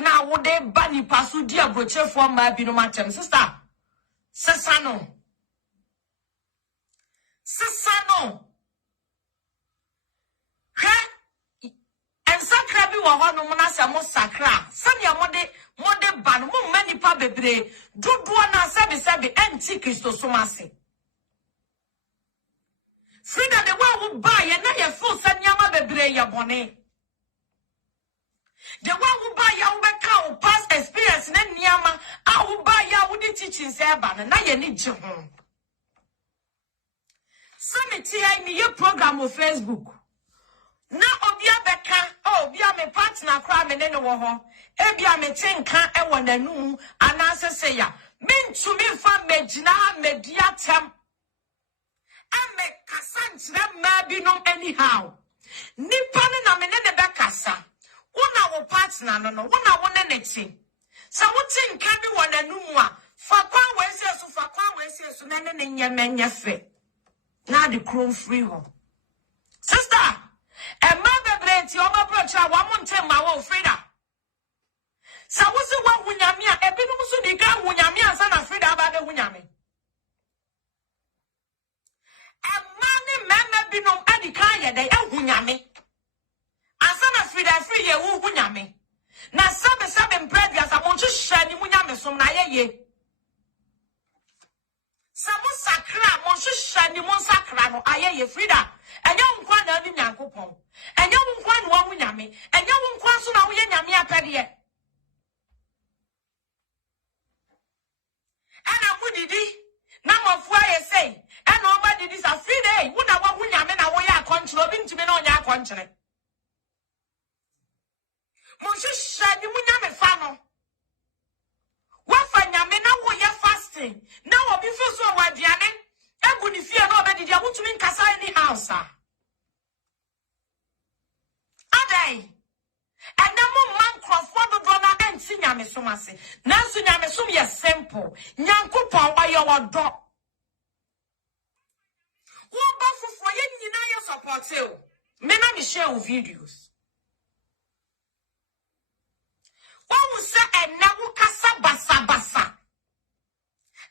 na wo de ba ni pasu di abroche fo ma bi no matem sister sesano ha en sakra bi wo ho no mo na se mo sakra sanya mo de ba no mo mani pa bebre dodo na sebe anti Kristo so mase Freda de wa wo ba ye na ye full sanya ma bebre ye bone the one who buy ya who past experience na niama a who buy ya who di teaching say ba na ye ni je ho Sanity ni ye program on Facebook na obia beka obia me partner kra me ne no wo ho ebia me tenka e wo nanu anase se ya mentumi fa megina ha media tem ame kasantre ma bi no anyhow nipa ne na me ne bekasa una wo partner no una wo ne nechi sa wo tenka bi wo nanu a fa kwa we se so na ne nyemenya fe na the crown free ho sister e ma bebre ti o ba brocha wa mo ntem ma wo Freda sa wo se wa hunyame a e bi no so di ga hunyame ansa na Freda ba de hunyame e ma ni mema bi no adi kan ye de e hunyame ansa na Freda Afriyie wu hunyame na sabe mpredia sa mo hwehwe ni hunyame som na ye Samu sakra mo hwehwe ni mo sakra no ayeye Freda enye nkwa na bi nyankopon enye nkwa no wo nyame enye nkwa so na wo ye nyame apede ana mudidi na mofu aye sei ana oba didi sa Freda wo na wo nyame na wo ye akonchiro bi ntime na onya akonchire mo hwehwe ni mo nyame fa no wafa nyame na wo ye fasting na wo bi so wa diane egu ni fie na obedidi awutumi nkasa ni house adai anamu man crofo do na enti nyame so mase na so nyame so ye simple nyankopon wa ye wodo wo ba fufo ye nyina ye support e o me na me share videos wo say enawu kasa basa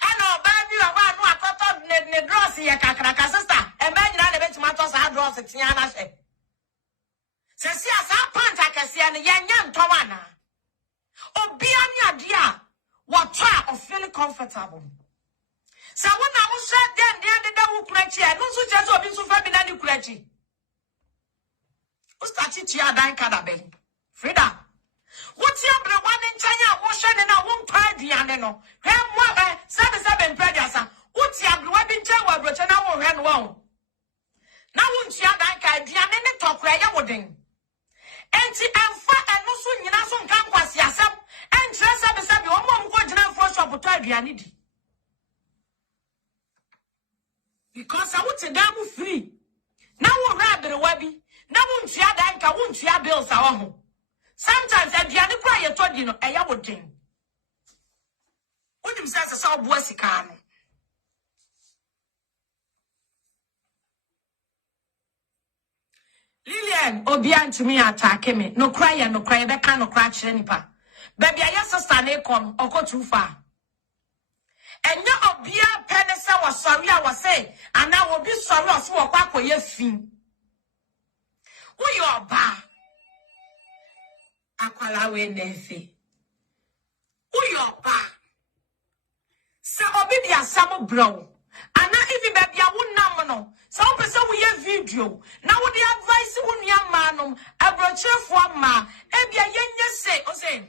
Hello, baby, I want to akoto ne dross ye kakraka sister. E me nyina na betima to sa dross tia na hwe. Se si asa panta kase ne ye nya ntowa na. Obia ni ade a wo try of feeling comfortable. Sa wona wo sha den da wo kurachi e no so je so obi so fa bi na ni kurachi. O start ti adan kada be. Freda what's your brother one in China? What's your name? One party and no. Hem what? 7 predators. What's your brother in China? Brother, now we run one. Now won't you have that idea? And then talk where you wouldn't. And see, I'm fat and no soon you know some can pass yourself. And just have your mom going to for shop to idea. Because I want to double free. Now we'll rather webby. Now won't you have that? Won't you have bills our home? Sometimes I can't cry a told you know a yawo thing. When you say so boisican. Lilian Obian to me attack me. No cry, that kind of crash any pa. Baby, I just stand come or go too far. And you Obia Penesa was sorry, I was saying, and I will be sorry as walk back with your feet. Who you are bar? Akwala we nefi. Uyo ba. Se obi dia samo bro. Ana even baby a won no. Se o pese wo ye video. Na wo dey advice wo nua ma no. Abrochefo ma. E bia yenye se o se.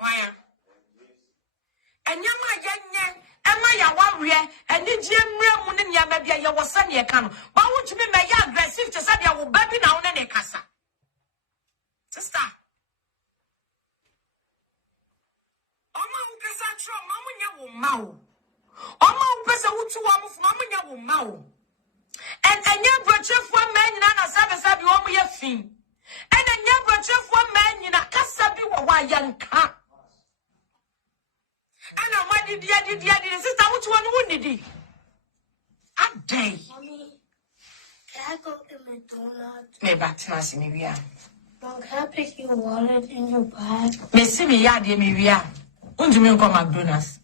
Waya. Enyama yenye ema ya wawe eni je mre mu ne nia ba bia ye wo se ne ka no. Ba wo tumi me ya aggressive to say dia wo baby na wo ne kasa. Sister. Oma ukasa tro mamu nya wo mawo. Oma upesa wutu wa mu mamu nya wo mawo. And anya brochefo man nyina na sabe wo mu ye fin. And anya brochefo man nyina kasa bi wo wa yanka. And ama didi sister wutu wo no wonidi. Adai. Mommy, can I go to McDonald's? Me back to us me we are. Mom, can I pick your wallet in your bag? Messi me ya de me wia. Unji me nko McDonald's.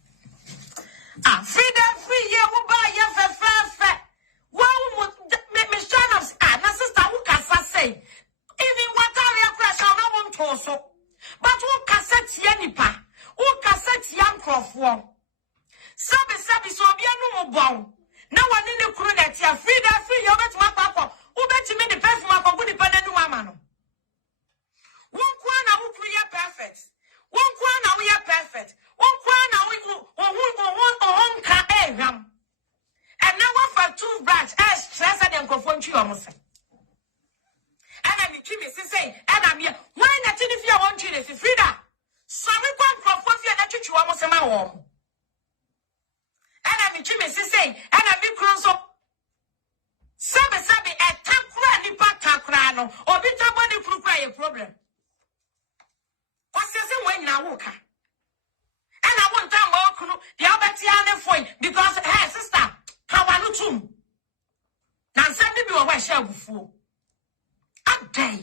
Freda Afriyie wo ba ye fe. Wo me shana na sister who kasa say. Even what area crash na won to so. But who kasa tie nipa. Who kasa tie ankrofo. Sabi so bia no mo bon. Na wani ne kuru na tie Freda Afriyie obetuma papa. Ubetimi the perfume akogu nipa na nu mama no. One kwana who ye perfect. One kwana we are perfect. One kwana we ka eham. And now one for two branch stress and confront you almost. And I'm Kimi say, and I'm here. Why not if you want to Freda? Sorry, one confront you that you almost my home. And I'm Kimi say, and I'm Crosso. Sabi, a takra ni patakrano, or bit of money for a problem. What's the way now, Walker? And I want to walk the Albertiana for because, hey, sister, how are you too? Now, send me away, shall before. A day.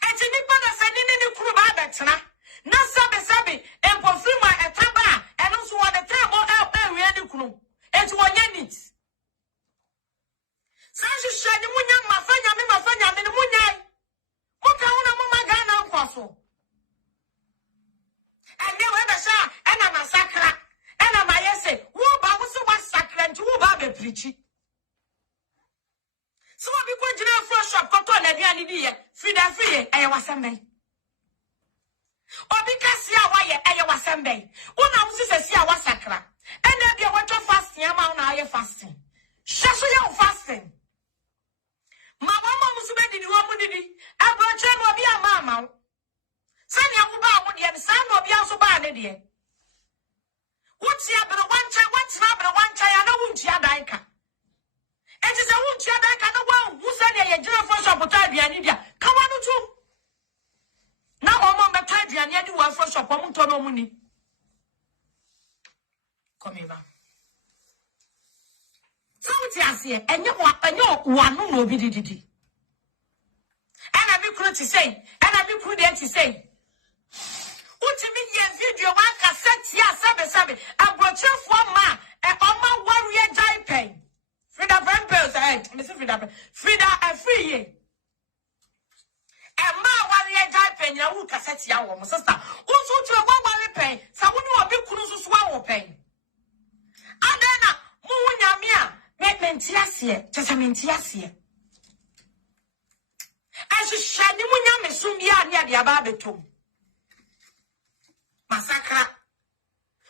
And to Nippon sending in the crew by Betna. No sabi, and perfume a taba, and also on the table out there, we had the crew. And to one unit. Sanji shed the moon, my friend, and the moon. What can I Ghana Apostle? And they were the Shah, and I'm a sacra, and I'm a yes, who about was so much sacred and who about the preaching. So I be going to the first shop, cotton, and the idea, Freda Afriyie, I was a man. Or because you are why I was a man. One of us says, I was sacra, and then they want to fasting, amount I fasting. Shasu you fasting. My mama was ready to do I brought you will be a mamma. Sanya Uba would have son or be also bad idea. What's the other one child? What's the one child? I know who's your banker. It is a wound your banker. No one who said a general first of India. Come on, too. Now, I'm on the Tadri and yet you are first of Pomutono money. Come here. So what's here? And you one no be did. And I'm cruel to say, and I'm prudent to say. What to me, video, one cassette, sabi, I brought you for ma, and on my warrior die pain. Freda Afriyie. And my warrior die pain, ya who cassette ya woman, sister. Also to a one warrior pain, so when you are big cruise swallow pain. And then, Munyamia, make mentiasia, just a mentiasia. As you shed the Munyam is soon near the Ababetum. Massacre.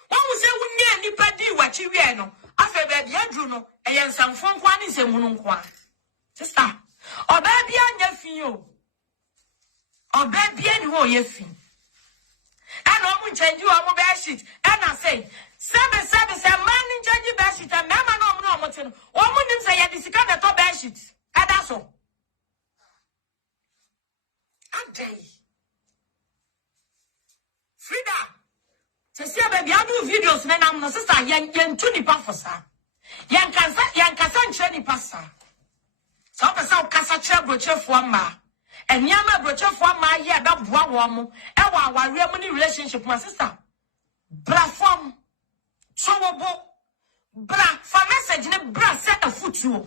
One will say, we near Nipadi, what you know. After baby, Adruno, and some phone one is a Mununqua. Sister, or baby, and your feel. Or baby, and who you feel. And I will change you on my sheet. And I say, seven, man in change your bed sheet, and Mamma no mountain. Or wouldn't say, I discard the top bed sheet. And that's all. A day. Freda. To see a baby, I do videos, men, I'm no sister, yan tuni pafasa. Yan casan cherry passa. So I saw Casacha brochure for ma. And Yama brochure for my year, that one, and while we have any relationship with my sister. Bra form. Tr0uble. Bra for message, ne bra set a foot you.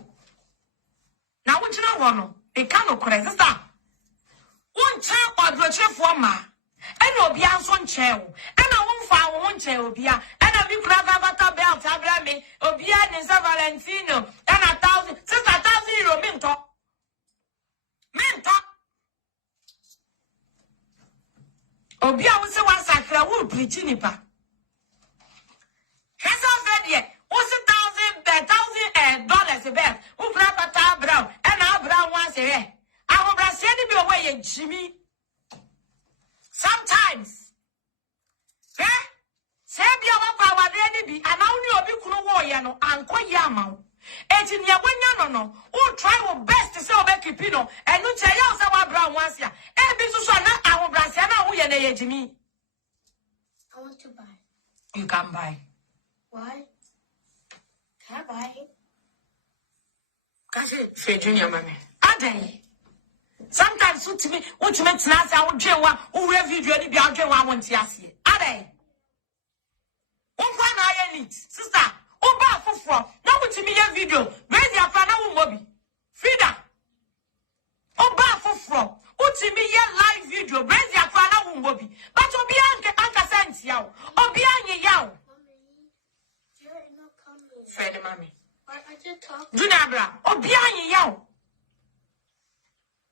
Now, what you know, one, they can't correct sister. One child or brochure for ma. And no be on chair. And I won't find one chair, Obia. And I be grab a belt, Abrami, Obia, and Valentino, and 1,000, since 1,000 euro minto. Obia was the one sacra wood preaching. Has already was $1,000 a bed. Who grab a tab brown, and our brown once a year. I will send him away, Jimmy. Sometimes, say be a power ready be, and only a big warrior, and quite yama. And in your window, no, who try your best to sell back Pino, and you tell us about brown once here. And be so not our Brasiana, we are Jimmy. I want to buy. You can buy. Why? Can I buy it? Kasi Junior, mommy. Are they? Sometimes to me, what you meant to ask our Jewa, who review any be our Jewa want to ask you. Are they? One I need, sister. Oh, back for from. Now, to me, a video. Raise your fan, I will mobby. Freda. Oh, back for from. To me, a live video. Raise your fan, I will mobby. But Obianca sends you. Obianca yow. Freda, mommy. I just talk. Dunabra. Obianca yow.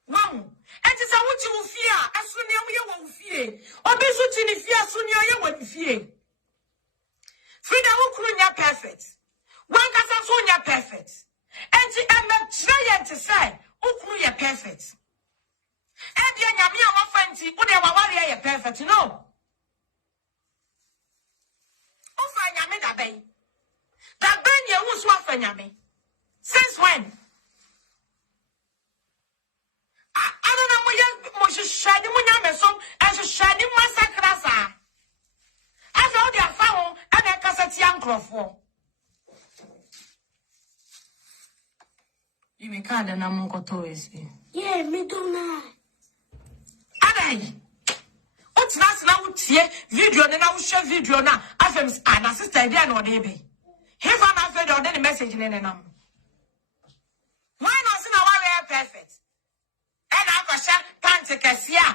Wow. And it's a what you fear. As soon as you won't fear. Or be so in fear, soon you won't fear. Freda Afriyie perfect. One Casasonia perfect. And she am trying to say, Afriyie perfect. And Yamia fancy, would ever worry perfect, no. Oh, fine, Yammy, that bay. That ben you was one Yammy. Since when? I don't know, Moshe Shadi Munameson, and she Shadi Massacrasa. I found their found and a cassette young crop. You may call the number toys. Yeah, me do not. Adai. What's that now? Here, video, and I will share video now. I am an assistant, dear, no, baby. If I'm not fed on any message in any number. Why not see our perfect? And I was share Pantacasia,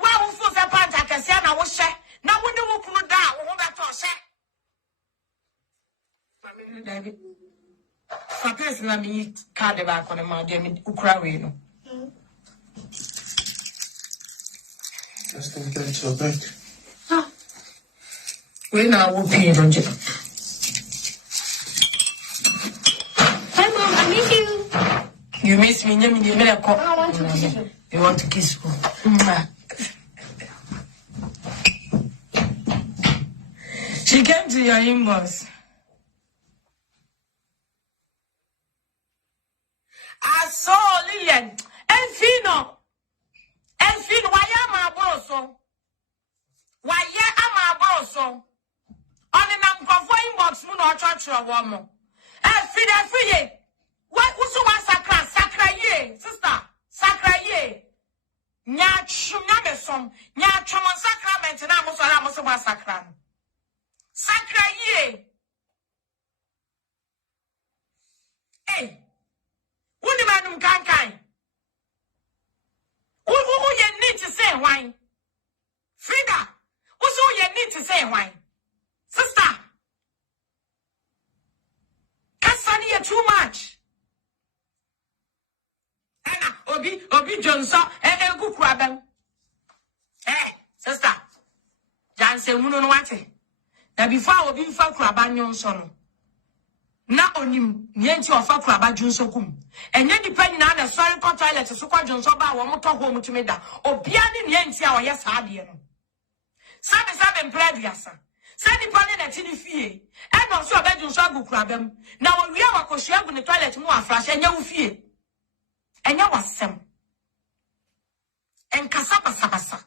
well, for the Pantacasia, I will share. Now, when you will put down, we won't have to say. David, for person, I mean, card back on a mountain, Ukraine. Just think that's your bed. We now will be on you. Hi, Mom, I miss you. You miss me, you mean a call. I want to kiss you. You want to kiss me? She came to your inbox. I saw Lillian. Enfino, why am I broso? Why am I broso? On the number of inbox, no, or church or woman. Freda Afriyie. What was so sacra ye, sister? Sacra ye. Nya chumamesom, nya chaman sacrament, and I was a sacra. Sacra ye. Hey, what the man can kind? Who you need to say wine? Freda, what's all you need to say wine? Sister, Cassania too much. Anna, Obi Johnson, and good crab. Hey, sister, Jansen, no want it. Now before I will be for Crabanyon son. Now on him, Yanti or for Crabba Junsokum. And then depending on the soil toilet to Suka Johnsoba, one more talk home to me that. Or Piani Yanti or yes, Hardian. Sabin Pladiasa. Send the panel at Tinifie. And also a bedroom sagu crabem. Now we have a cosher in the toilet more flash and you fear. And you was some. And Casapa Sabasa.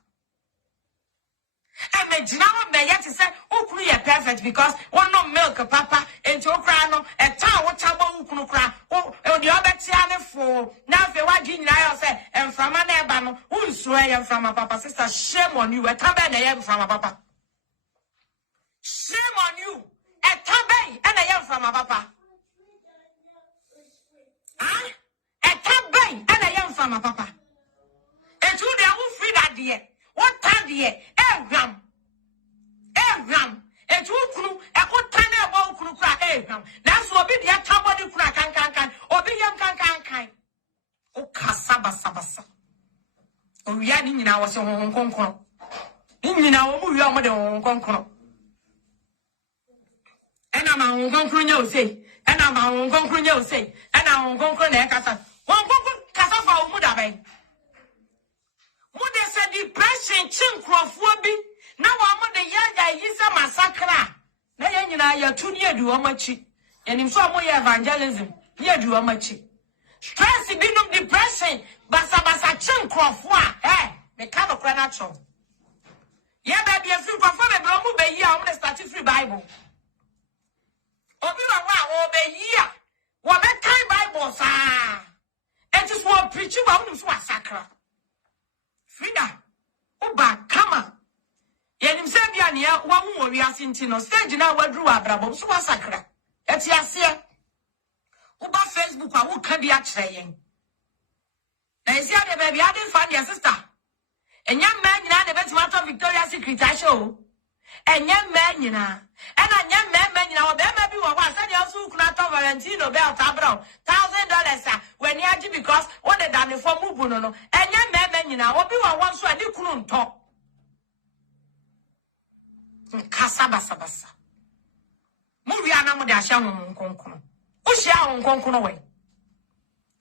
And the general may yet say, Afriyie perfect because one no milk, papa, and to crano, a town, what trouble, Ukra, oh, the other tiana for now, the one I say, and from an ebano, who's swear from a papa sister, shame on you, a taban from a papa. Shame on you, a taban, and I am from a papa. Huh? A taban, and I am from a papa. And to the old Freda dear, what time dear, Ram. And you crew, a good time about crew crack, that's what be the atabody crack can, or be young can. Oh, Casabasa. Oh, we are in our Hong Kong. In our Hong Kong. And I'm a Hong Kong, say, and I'm a Hong Kong, say, and I'm Hong Kong, Casa. Hong Kong, Casa, Mudabe. Muda said depression, chinkrofobia. Now I'm on the yard, is a massacre. Now you're too near to Omachi. And in some way, evangelism, near to Omachi. Stress is been of depression, Basa Chinkrof, eh? The kind of natural. Yeah, baby, a few perform a Bromu Bay, I'm going to start free Bible. Obi, obey here. What that kind Bible, sir? It is what preaching about who was sacra. Freda, Uba, Kama. Yenim Sabiania, one more we are sintino, stage now what drew Abrabo, so was sacra. It's Yasia. Uba Facebook, I will can be a train. Now, is the baby, I didn't find your sister. And young man, you know, the best matter Victoria's Secret show. And young man, you know, and a young man, you know, baby, was any also could not Valentino Bell Tabro, $1,000 when you had because what they done for Mubuno, and young man, you know, what people want so I couldn't talk. Casabasa. Muriana Modasha Concono. Ushia on Concono way.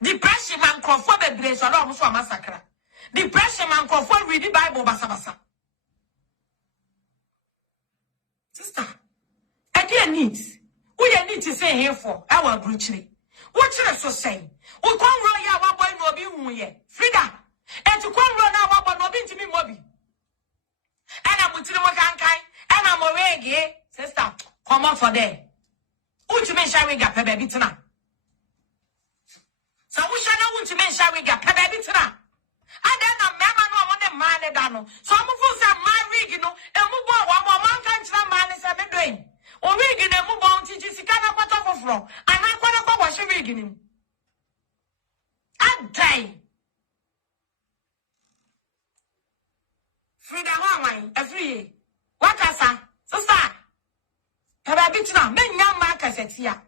Depression man conform a brace or almost a massacre. Depression man conform read the Bible basabasa. Sister, I dear needs. We need to say here for our brutally. What should I so say? We can't run our boy no be who Freda. And to come run our boy no be to me mobby. And I'm with the Mokankai, and I'm already, sister, come on for there. Who to me shall we get baby tonight? So we shall know what to me shall we get baby tonight. I don't know, Mamma, no one in my dano. Some of us are my rig, you know, and move on one more man can't man is a doing. Or rigging and move on to Jessica, what off from. And I'm going to go wash a rigging him. I die. Freda Afriyie. What casa? So start. Have I been now? Men young markers at here.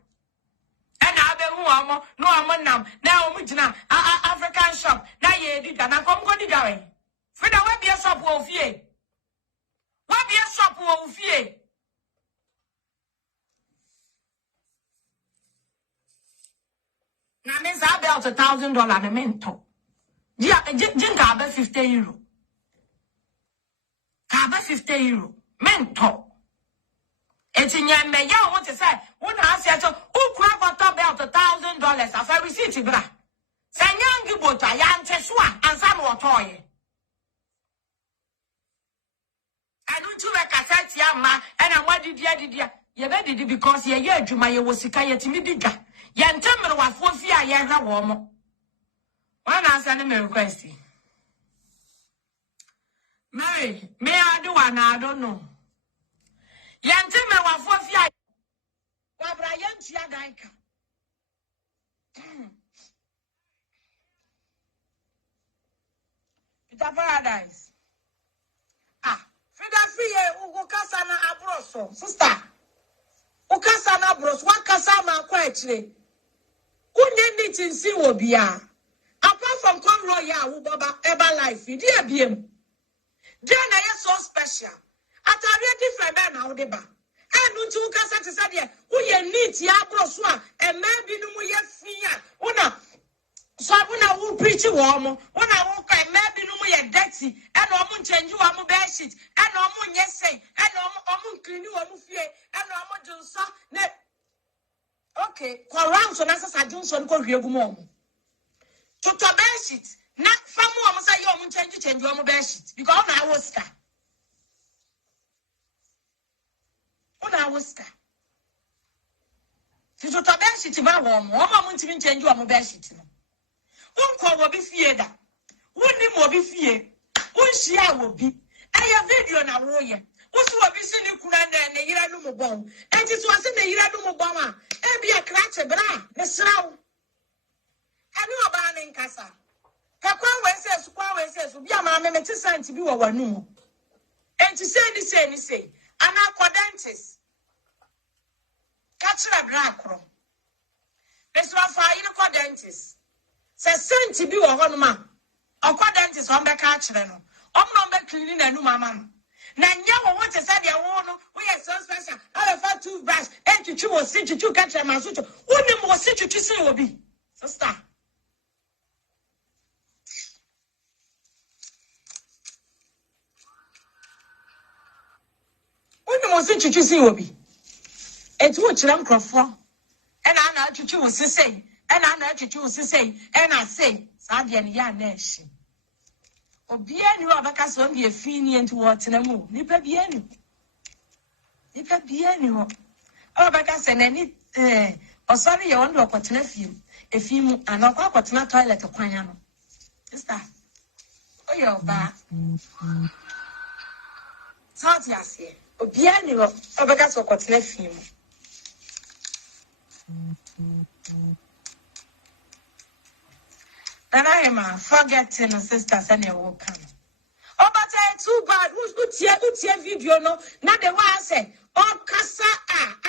And I be who am no am now mujina African shop. Now ye did and I come go to going. Freda, what be a shop of ye? What be a shop of ye? Now means I built $1,000 a mentor. Jinga about €50. Kaba €50. Mentor. It's in your me ya want to say, when I said to who crap on top about $1,000 as I received bra. Say young gibota yan teswa and some more toy. I don't you like a set young man and I what did ya? You did it because ye Juma was Sikaya Timidiga. Yan temper was 4 fear yan warm. One answer me request. Mary, may I do one? I don't know. Yanteme wa fofia wa Brian tia daika. Peter Paradise. Freda Afriyie ukasa na abroso. Sister. Ukasa na abroso wakasa ma kwa echire. Kunye meeting si wo bia. Apart from conroy ya wo baba ever life. Di abiem. Then I so special. Atari different men now deba. And unto ukasa to say there, who ye need ya broswa, and maybe no ye fear. Una so una who preach warm, una who can maybe no ye dirty, and omun change you amu bear sheet, and omun yes say, and omun clean you amu fear, and omun junso ne. Okay, Koran so nasa sa junso ko riegumom. To bear sheet, not famu amu say omun change you amu bear sheet, because na was scar. I was scar. To bear sheet ma warm, woman to change you amu bear sheet. One call will be feared. One name will be feared. One share will be. A video na warrior. What's what we seen in Kuranda and the Iradumo bomb? And it was in the Iradumo bomber. And be a cratch, bra, the slow. I knew about in Casa. Kakwa says, be a mamma to send to be our new. And to say, anaquadentis. Catch a gracro. This was fire quadentis. Says send to be a one man. Or quadentis on the catcher. Number cleaning a new mamma. Nanya want to say the one we are so special. I have had 2 brush and to chew or sit to catch a masucho. Wouldn't more sit to see will be. So start. Wouldn't more sit to see will be. It's what you am for. And I know to choose to say. And I know to choose to say. And I say, Sadian Yan Nation. O bien you have a castle be a finian to what in a move. Nipper bien. Nipper bien you. Oh, but I said, any Or sorry, you want to opportune a few and not opportune toilet of Quayano. Is that? Oh, you're bad. Santi, I see. Oh, bien, you are because of what's left him. And I am forgetting sisters and your walk. Oh, but I too bad. Who's here video? No, not the one I say. Oh, Casa,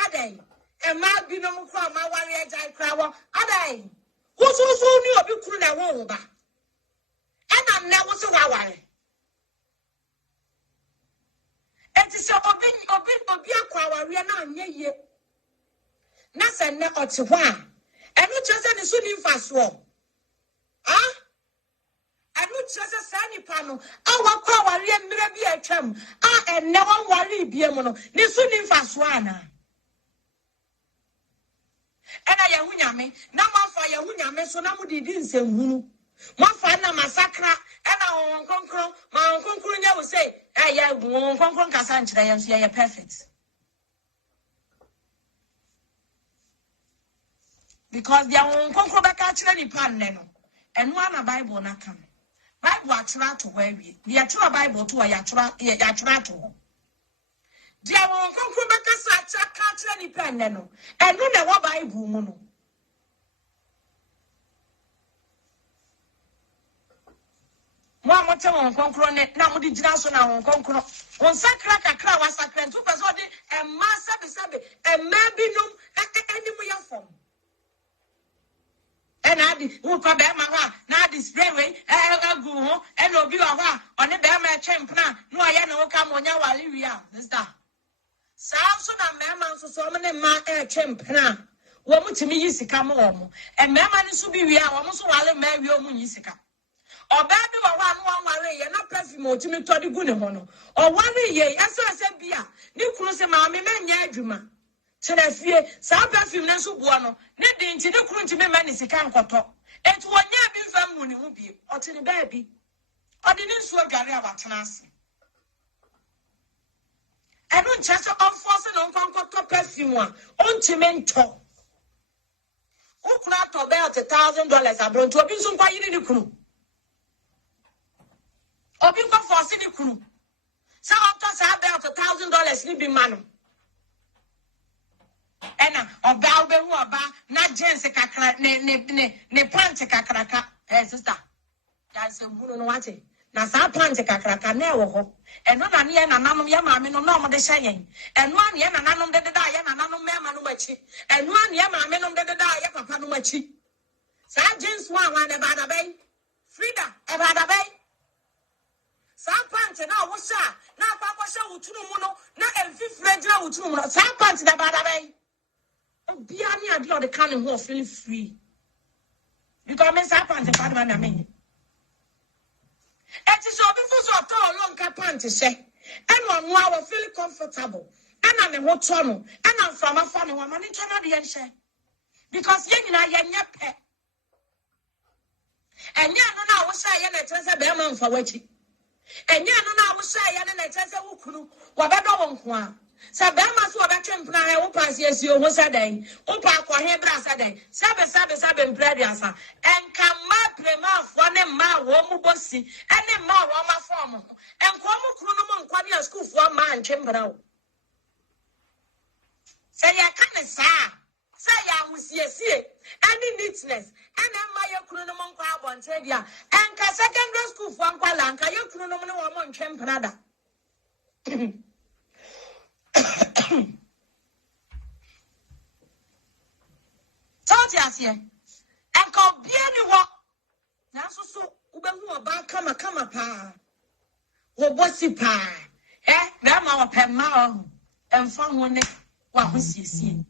Ade. And my be no from my warrior Jai Crower, Ade. Who's knew a big crew that won't back. And I'm never so worried. It is a big Crower, we are not near ye. Nothing or to one. And which is any soon fast war. Ah? And which is a sunny panel. Our Crower, maybe a term. Ah, and never worry, be a mono. Nissunin fast one. And I am Winyame, now my fire Winyame, so now we didn't say who. My father massacre, and our uncle, my uncle will say, I am Uncle Cassandra, and she are perfect. Because they are Uncle back actually pan, and one a Bible not come. Bible are try to wear we are a Bible to a yatra to. They are Uncle Bacassa actually pen, and no, never Bible mono. One more time on Concron, now did Nasso now on Concron. On Sacra Cacra was sacred, 2 person, and Massa, and maybe no any form. And I did, who come back my now this railway, I go home, and will be on the Bama Champna, no, I know come on your Walivia, this da. Samson and Mamma, so many ma champna. Woman to me is come home, and Mamma is to be we are almost while marry your Munisika. Or baby, or one way, and not perfume to me to the Gunahono. Or 1 year, as I said, Bia, new cruise, mammy, man, yadruma. Telefie, some perfume, Nasu Buono, Nedin to the Crunch me man is a cancoto. And to 1 year be family will be, or to the baby. Or the news will carry about Tanasi. And on Chester of forcing on Concoto perfume, on Chimento. Who could not about $1,000 abroad to be some quiet in the crew? Or be forcing the crew. Some of us have about $1,000 sleeping man. Ena oba obehu oba na jense kakra ne pante kakraka sister that's hunu no wate na sa pante kakraka na ewo ho eno na ne na nanom ya maame no na mo de hyen eno ane ya na nanom de da ya na nanom mema no machi eno ane ya maame no de da ya papa no machi sa jense wa ne bada bay Freda e bada bay sa pante na wo sha na papa sha wutunu mu no na emfi frejira wutunu mu no sa pante da bada bay Biani adi or the cannon who feel free. Because Miss Apant and Padman, I mean. It is all before so tall long capant to say, and 1 hour feel comfortable. And I'm a hot tunnel, and I'm from a funny woman in Canadian share. Because yen I yan yap. And yan no was shy and it was a bearman for waiting. And yan no was shy and it was a wookunu, whatever. Sabama so that tempna o pass yes you was a day. O pa kwa hebra saday. Sabe bradiasa. And kama prema fwane ma wo mu bosi. Ene ma wo ma form. And kwa mu kru no mo nkwa school for man chembra. Say ya kan sa. Say ya musiesie. Any neatness. And ma ya kru no mo nkwa abonte dia. And ka secondary school for nkwa lanka ya kru no mo mo chembra da. Told you, and call be anyone. Now, so, Uber about come pa. What's pa? Grandma Pemma and found one what was you see.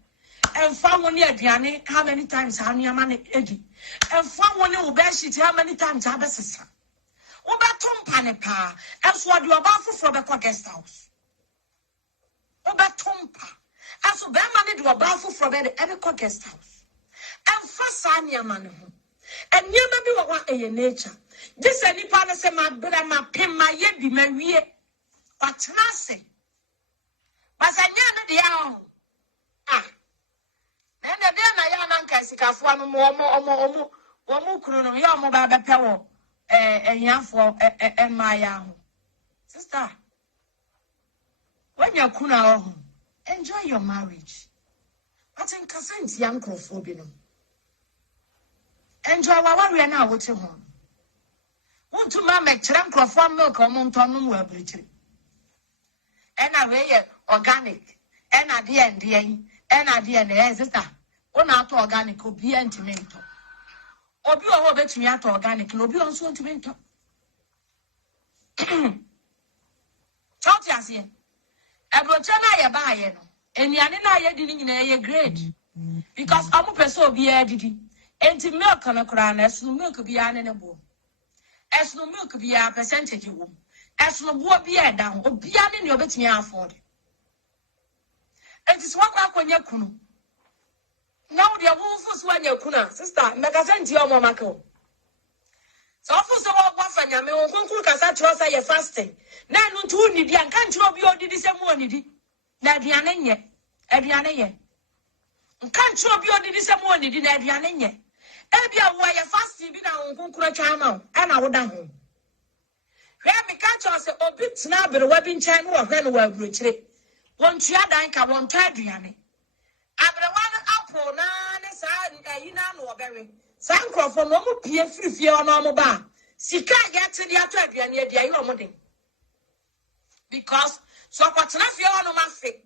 And found one near Diane, how many times how near money Eddie. And found one who bear shit how many times I best. Uber Tom Panepa, as what you about for the guest house. Uber Tompa. As so that money do a baffle from the guest house. And first sign your money. And you may be what a nature. This any partner say my brother, my pin, my yet be my weird. What I say? But I never the owl. Ah, And the day na ya nanka sikafo no omo kunu no ya omo ba bepe wo ehiafo emaya ho. Sister, when you're kuna enjoy your marriage. But in kasenti young crofobino. Enjoy what we are now with home. Want to make chrank crofom milk or montonum were British. And I wear organic. And at the end, and at the end, sister. One out organic will be antimento. Or be a bit me out organic, no be on sentimental. Talk to us here. Abrochana ya buy no. And yanina ya didn't a grade. Because I'm a person be added. Enti milk on a crown, as no milk be an in a bowl. As no milk be a percentage womb. As no boy be a down, or be an in your bit me afford. It is what I when you kunu. Now the wolf when you kuna, sister, magazine your mamako. So for all waffle, you may conclude as I trust I fasting. Now, no two need and can't you be all the same one? Nadiane, Adriane. Can't you be all the same one? Nadiane. Ebia why you fasting be now on conclude channel, and I would down home. Where me catch us a bit now, but a webbing channel or when we're rich. Won't you dank? I won't try Adriane. Abra one apple, none, you know, berry. Sankro for no more peer free fear no ba. Sika get to the other and near the Ayomoding. Because so what's not fear no maffy.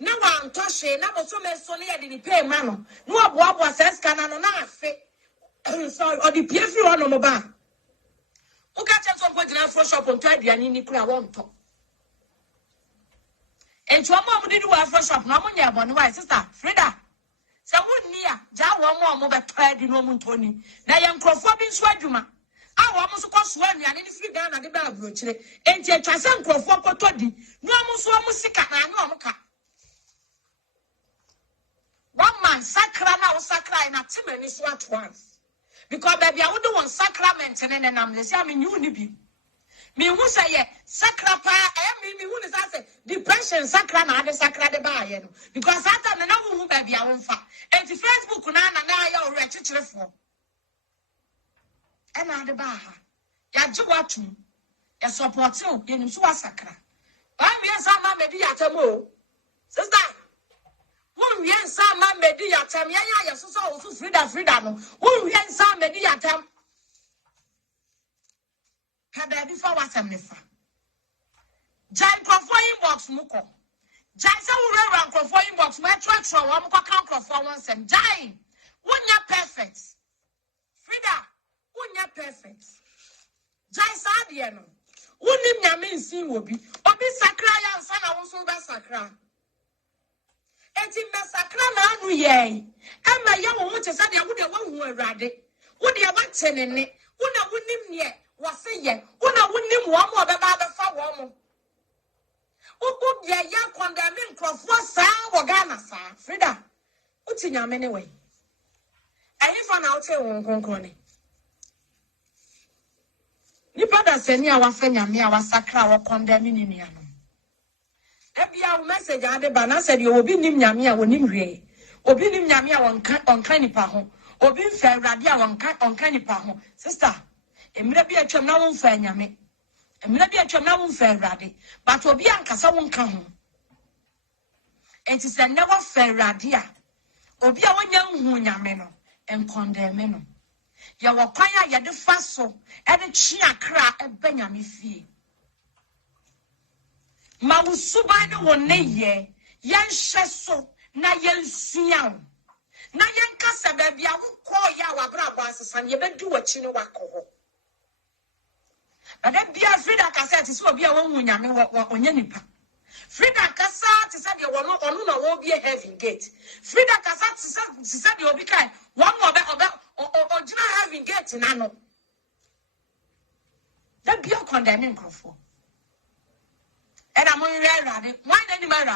No one touch it, never so many sonny didn't pay mano. No bob was as canon on a fit. So or the peer free on no ba. Who catch us up with an afro shop on Teddy and in the won't talk. And to a mom did do a fresh shop, no money, one sister, Freda. So near Jawa more but tired in moment Tony. Now young Crawford Swaduma. I almost cost one and if you down at the bell brooch. Ain't yet Chasan Crawford Toddy. No almost sick and I 1 man sacra now sacra and a timid is what once. Because baby I wouldn't want sacrament and then I'm the same you nibi. Me who say sacra pa me who is I say depression sacra na the sacra de buy because after the no baby I won't fa. And the Facebook na ya already chichrefo. And na de baha. Ya jiwatu. Ya support you. Ya nimsu wa sacra. Ba mi sama medi atamo. Sister. Won wi sama medi atam ya so Freda no. Won wi sama medi atam. Kada before wasam nefa. Jai profile inbox muko. Jai say we run profile inbox my tr0uble wa muko kan profile one sem. Jai wonya perfect. Freda wonya perfect. Jai sadie no. Wonim nyame nsin obi. Obi sakra ya nsa na wo so be sakra. Enti me sakra na anu ye. Ama ya wo te say de wo de wo hu awrade. Wo de wa tenene. Wo na wonim ne wase ye. Wo na wonim wo mo be ba be fa wo mo. Uku ya condemning crofo sa wo Ghana sa. Freda. Uti nyame ne we. Ayi fa na uti wo nkonkron ni. Nipa da seni a wafa nyame a wasakra wo condemning ni anu. Ebia wo message ade ba na said you obi nim nyame a wonim hwe. Obi nim nyame a wonka nipa ho. Obi mfa awrade a wonka nipa ho. Sister, emre bi atwam na wo mfa nyame. Emre bi atwam na wo mfa awrade. But obi ankasa wonka ho. Enti se never fa awrade a obi a wonya hu nyame no en condemn no. Ya wakwan ya de faso e de chi akra e benyame fie. Ma wusuba de wonne ye yan hyeso na yan suan na yan kasa ba bia wo ko ya wa bra bo asesan ye bedu wachi ne wakoho na de bia Freda kasa ti so bia wo hu nyame wo onye nipa. Freda kasa ti se de wo no na wo bia heaven gate. Freda kasa ti se de obi kai wo mo ojina heaven gate na no de bia condemning crofo. And I'm only ready. Why didn't you marry?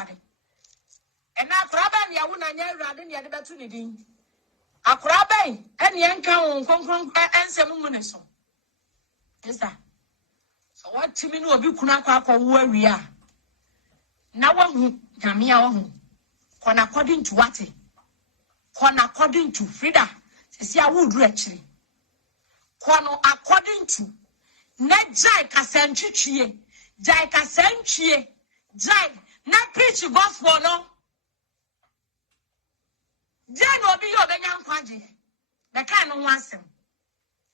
And now, Kraben, ya wouldn't near Radin, ya the opportunity. A Kraben, and Yanka on Concron and some money. Is that? So, what Timmy will be Kunaka where we are? Now, one Yamia, according to what? Kono according to Freda. See I would actually. Kono according to ne jai kasenchie. Jai kasenchie. Jai na preach gospel no. Jai no be your benyan kwaji. The kind of wansem.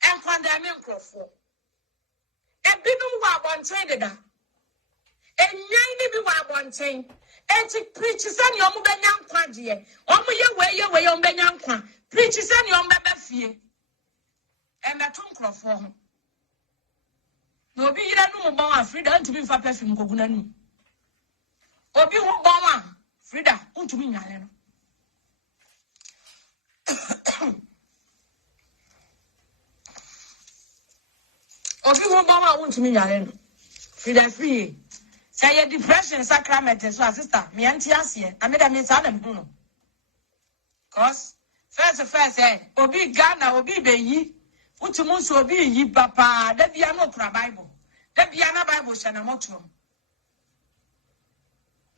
And kwanda crofo. A binu wa bontain da. A nyani bi wa bontain. And to preachers and your benyan kwaji. Omu ye way your benyan kwa. Preachers and your bebe fie. And the tongue crofo. No be ira no mo ba Freda ntumi fa perfume koguna nu. Obi ho ba Freda ntumi nyale no. Obi ho ba ntumi nyale no. Freda Afriyie. Say depression sacrament so sister me anti ase. Ameda me sa na me no. Cause first obi Ghana obi beyi utumu so obi yi papa da bia no kura Bible. Da bia na Bible shana moto.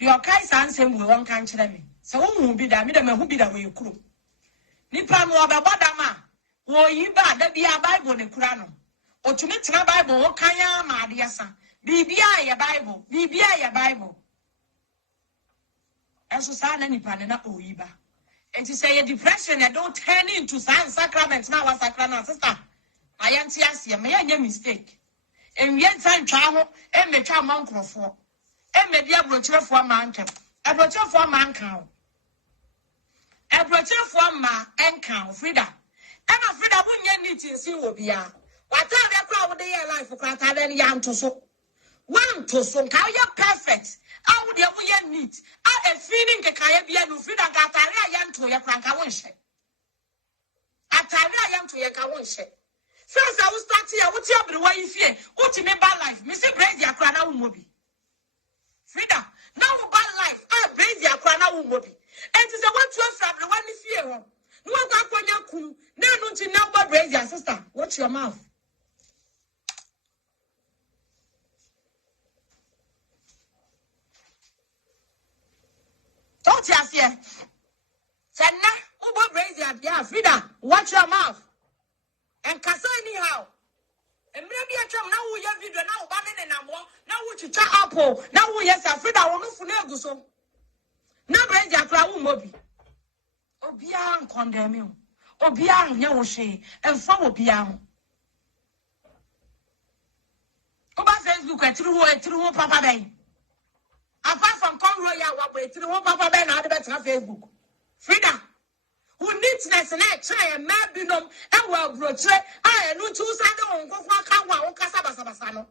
Your kai san sem we won kan kire me. Se wo hu bi da me da mahu bi da we kuro. Nipa no obeboda ma wo yi ba da bia Bible ne kura no. Otumi tena Bible wo kan ya ma ade asa. Bibia ya Bible, Bibia ya Bible. Eso sa na nipa ne na oyi ba. And to say a depression, I don't turn into sacraments now as sacrament, sister. I am Tiasia, may I make mistake. And yet, time travel, and the child monk for. And maybe a brochure for a man, a brochure for a man cow. A brochure for ma and cow, Freda. And a Freda wouldn't need to see what we are. What time they crowd their life for Catalan young to so. One to so, how you're perfect. How would you need? A feeling the Caribbean who feed a Catarian to your Crankawonshe. Atarian to your Kawonshe. First, I will start here. What's your way you fear? What you mean by life? Mr. Brazier Crana Mobi. Freda, now about life. I Brazier Crana Mobi. And it's a what you have from the one you fear. No one got when you're cool. No, don't you know about Brazier, sister? Watch your mouth. Don't you see? Say na, ubo brazy abia Freda. Watch your mouth. And kasa anyhow. And maybe a chum now we have video now banning and more. Now we chicha apple. Now we yes Freda will no fune guso. Na brazy akra wu mobi. Obia condemn you. Obia nya wo hwe. Emfa obia. Oba Facebook etru papa ben. Apart from Conroy, what Papa Ben had better Facebook. Freda, who neatness and I try and mabinum and well brochure. I know 2 Sunday on Gofa Casabasano.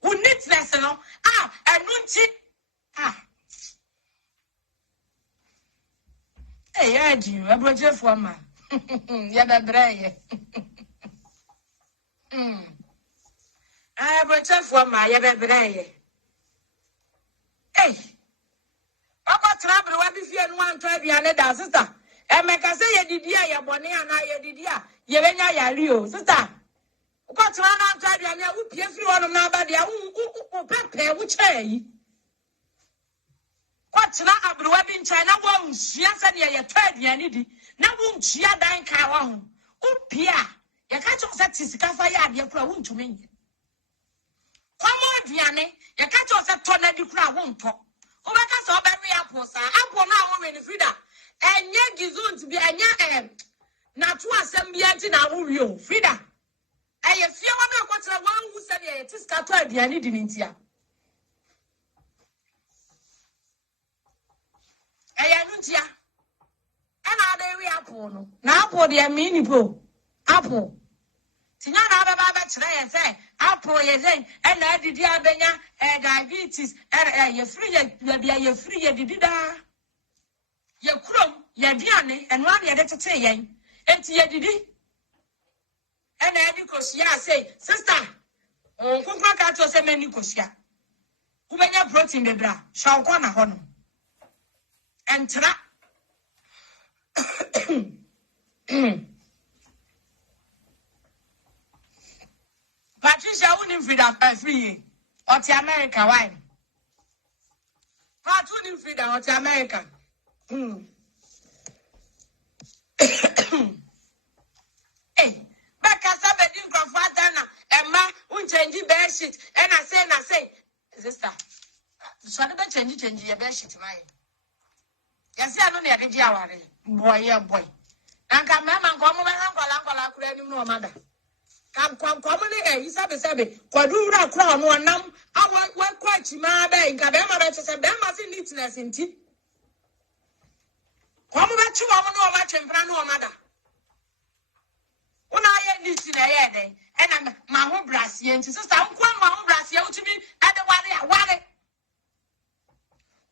Who neatness and and Nunchi. Hey, I do a brochure for man. Yabra. I will tell for my yabra. Hey, Papa Trouble, what if you and 1 sister? And make us say ye did ya bonnet and I did ya, Yevena ya Rio, sister. Got to run out to you, who pay through on nobody, who prepare which hay. What's not a webbing China won't she answer ye 3rd yanidi. Now won't she a dying cow? Oh, Pia, you catch us at Sicafaya, your crown to me. Come on, Vianney, you catch us at Tona di Crown won't talk. Who make us all every apple, sir? Apple now, woman, Freda. And yet, Gizun to be a young not to assembly in our room, Freda. I fear what's the one who said it is Cato, the Annie Dinintia. I Anuntia. And are they apple? Now, for the mini apple. Tinyana baba try say apple ye and I did ya benya and diabetes and ye free ye free ye dida ye krom ye diane and one ye to say yen and ye didi and I because ya say sister on kunka to say many kosia ubenya protein the bra shall go na hono and tra Patricia wouldn't Freda Afriyie or to America, why? Pat wouldn't Freda or to America. Hey, back as I been in Grafadana, and ma, unchange bear shit, and I say, sister, so I don't change your bear shit, my. Yes, I don't need a jawari, boy, yeah, boy. And come, mamma, come over, uncle, could no mother. Come, Isabe, Quadura crown, one num, I want quite my bank, Cabema, Bema, neatness in tea. Come back to our much and friend, no mother. When I need to the air, and I'm my home brassy, and sister, I'm quite my home brassy to me at the one.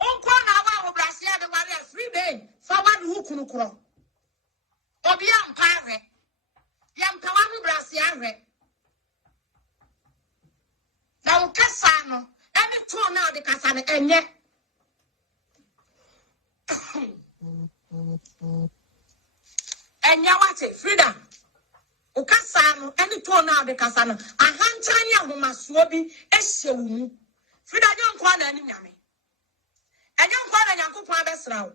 Uncle, our brassy at the one 3 days, forward who couldn't crow. Or be umpire. Yam Tawami Brassiare. Now, Cassano, every 2 now the Cassano, and yet. And Yawate, Freda. Ucasano, any 2 now the Cassano. A Hantania who must be a show. Freda, young corner, and yammy. And young corner, young Kupadas now.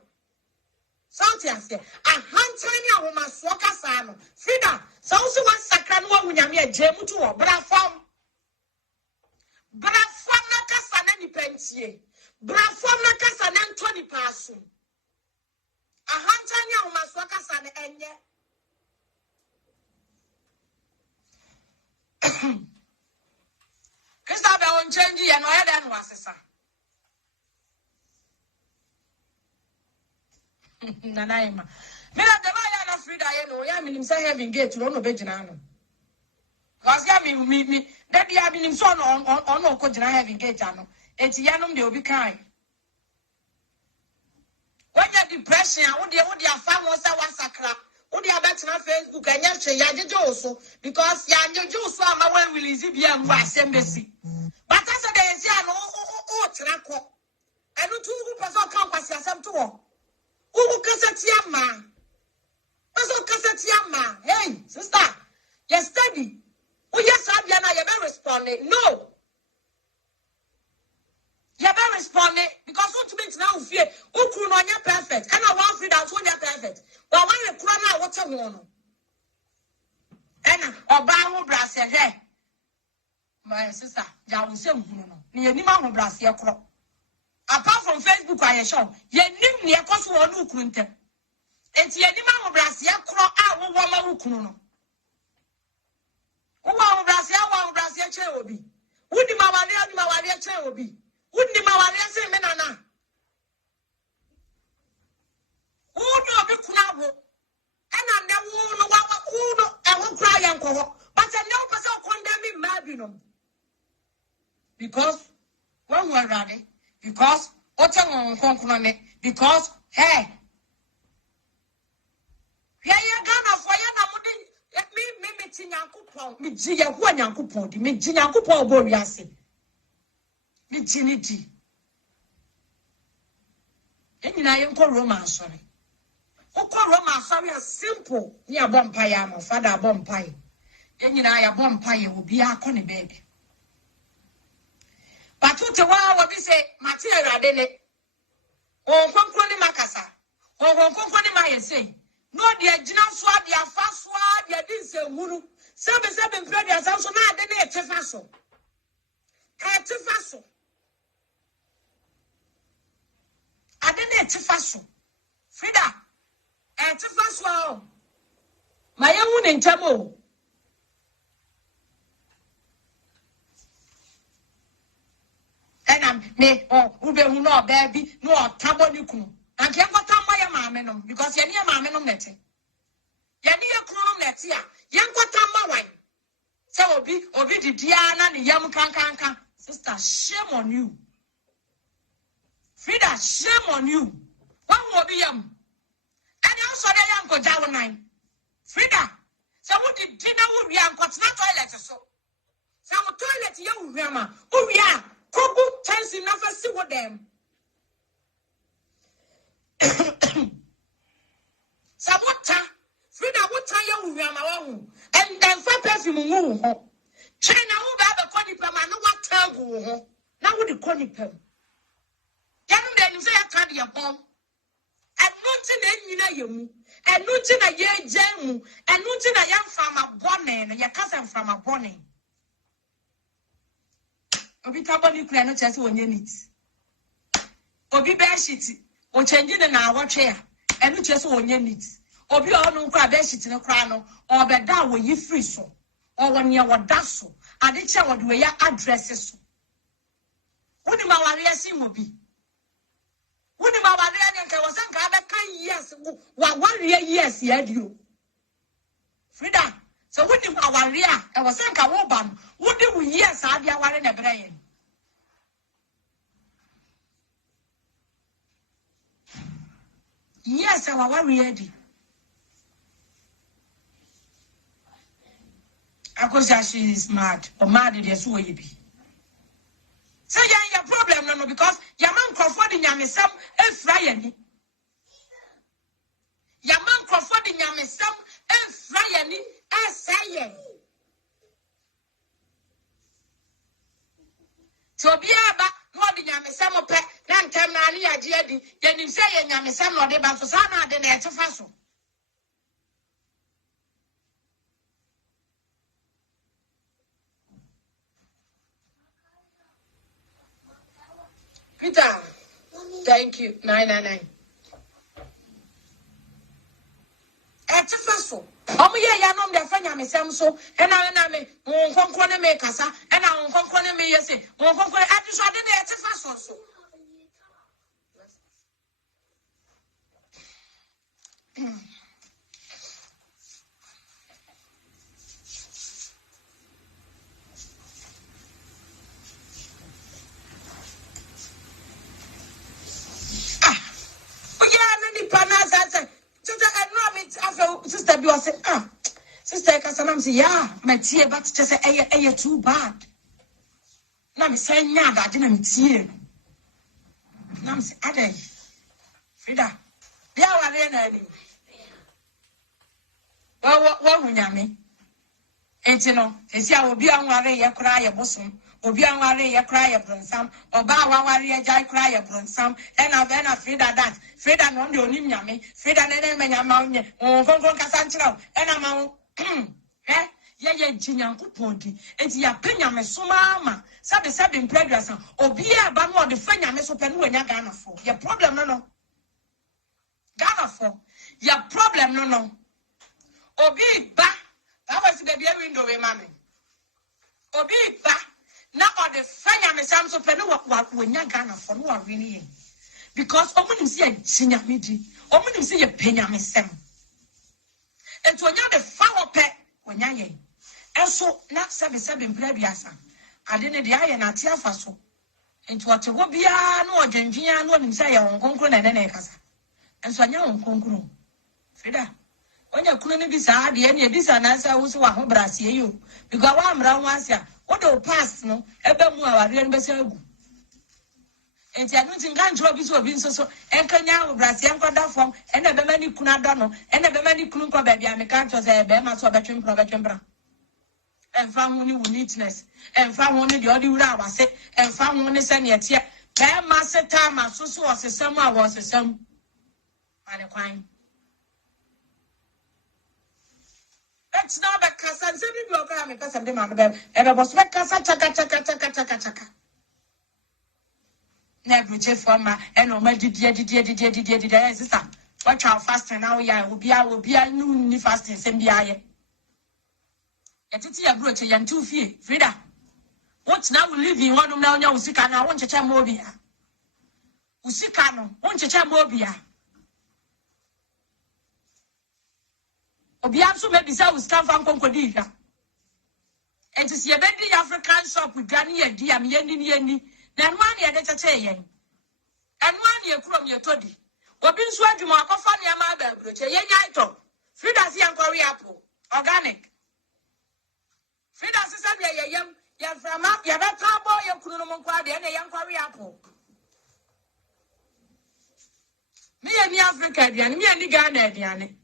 Sometimes, a Hantania who must walk Cassano. Freda. So also one sacred one when you're Jemu to a brafom. Brafom na casa any pensier. Brafom na casa and 20 person. A Hantania must work as an enya. Christabel won't change you and why then was a son. Nanaima. Mira the Mayana Frida, I mean, say having gate to no Beginano. Because me, that be having him son on no coach having gate. It's Yanum, they'll be kind. When you're depression, would you find was a sacra? Would you have better on Facebook and yes, also because Yan Joso, my way will easy be a was embassy. But as a day, oh, Traco. And the 2 person come pass yourself to all. Who Cassatiama? Hey, sister, you study. Oh, yes, Abiana, you're responding. No. You're responding because what means now fear. Who could not get perfect? And I want Frida to get perfect. But when you cry out, what's a woman? And or Bamu Brass, hey, my sister, you will say, near Niman Brass, your crop. Apart from Facebook, I show you knew near Cosmo who couldn't. It's your Niman Brass, your crop out, woman who couldn't. Who are Brass, your Brass, your chair will be. Would the Mawalia chair will be? Wouldn't the Mawalia say, Menana? Who know the crowd? And I never know I won't cry, uncle. But I know myself condemning Mabinum. Because when we're ready, because because hey, yeah, you're gonna fire me Tinyankupon, me Gia Wanyankupon, me Jinyankupon Boriasi, me Jinity. And I am called romance, sorry. Who call romance, sorry, a simple near Bompire, my father Bompire. And I a Bompire will be our conny baby. But what a while what we say, Matilda Dene, or Conconi Macassa, or Conconi Maya say, no, dear Gina Swab, dear fast swab, dear didn't say Muru, 7 previous also not the near Tifaso. Tifaso. I didn't Tifaso. Frida, Tifaso. My own in Tamo. And I'm me ube who know baby no taboniku. And can't go to my mamma because you're near mamma netting. You're near chrome net here. Young what wine. So be the Diana and Yam Kanka. Sister, shame on you. Frida, shame on you. One will be And also the young go down 9. Frida, so what did dinner would be uncle not toilet so? So toilet young grandma. Oh, yeah. Kobu chance enough to see what them. Sabota, Frida, what time you are and then for perfume. China who have a conipum and no what tell now with the conipum. Young men say I can't be a bomb. And not na yemu. Enuti na ye jemu. Enuti na yam from a bonnet. Your cousin from a bonnet. Obi taboni kura no chese wonye nit. Obi be shiti. O change na na awotwe a. Enu chese wonye nit. Obi onu nkwa be shiti ne kura no. O be da wo yi free so. O wonye woda so. Ade che wo de we ya address so. Woni ma ware asin obi. Woni ma ware an nke wosan ka be kan yes wa ware yes ya dio. Freda, so woni ma ware a e wosan ka wo ba no. Wodi wo yes ade aware na brayen. Yes, I was ready. Because she is mad. Or mad is who you be. So yeah, your problem no because your man Crawford in Yamisam and Fryani. Your man Crawford in Yamisam and Fryani and Sayen. To be about more than Yamisam of Pet, then Tamani Adiadi, then you say Yamisam or the Bafosana, then it's a faso. Peter, thank you. 999. It's a faso. Ya nom de fanya me sem so na me won konkon na me kasa na won konkon na me yese won konkon ati so de na ete fa so sister be say sister Kasanam say yeah my tie but just say eh too bad na me say nya da de na me tie na me say adai Freda bia ware na ani wa hunyame enti no esi a obi anware ye kra ye bosom obi anware ye kra ye bronsam oba aware ye jai kra ye bronsam ena Freda that Freda no de onim nyame Freda ne menya ma onye konkon kasa nchiraw ena ma ye jinyankopon di enti ya penyame soma ma sabe impredasa obi aba no de fanyame so pe no wanya Ghana for your problem no Ghana for your problem no obi ba that was the baby window we mama obi ba na o de fanyame sam so pe no wanya Ghana for no really because omunim se jinyame di omunim se ye penyame sem enti onya de fa wo pe wanya ye eso na sabe impredasa ade ne de aye na ate afa so enti wote go bia na odwendwen na onim se ye won konkro na ne kasa enso anya won konkro Freda onya kunu ne bisa ade ne bisa na sa wo so wa ho brase yo because wa amra ho asia wo do pass no ebe mu aware no besa agu enti anu tinga njo bi so nso enkanya wo brase enkoda fom ena be mani kunu ada no ena be mani kunu ko ba bia me kan to se be ma so betwempra enfa ho ni neatness enfa ho ni de odi wura awase enfa ho ni se ne etie be ma se ta ma so osesam a wo osesam ane kwan it's not a kasa nse bi bi okara me kasa de ma be e be boss be kasa chaka na bruche forma e no ma didi sister what child fasting now ya obi a ni fasting sem bi aye etiti ya bruche ya ntu fie Freda what now we live in one na onya usika na won cheche ma obi a usika no won cheche ma obi a obi anso me bisa usika fa nkonkodi hwa enti se ye be di African shop dwane ye di am ye ni na nwa ne de cheche yen enwa ne ekrom ye todi obi nso adwuma akofa ne ama ba bruche ye nya ito Freda si yankori apple organic Freda sisa de yem ya frama ya beta bo ye kunu no monko ade na yankori apple me ye ni Africa aduane me ye ni Ghana aduane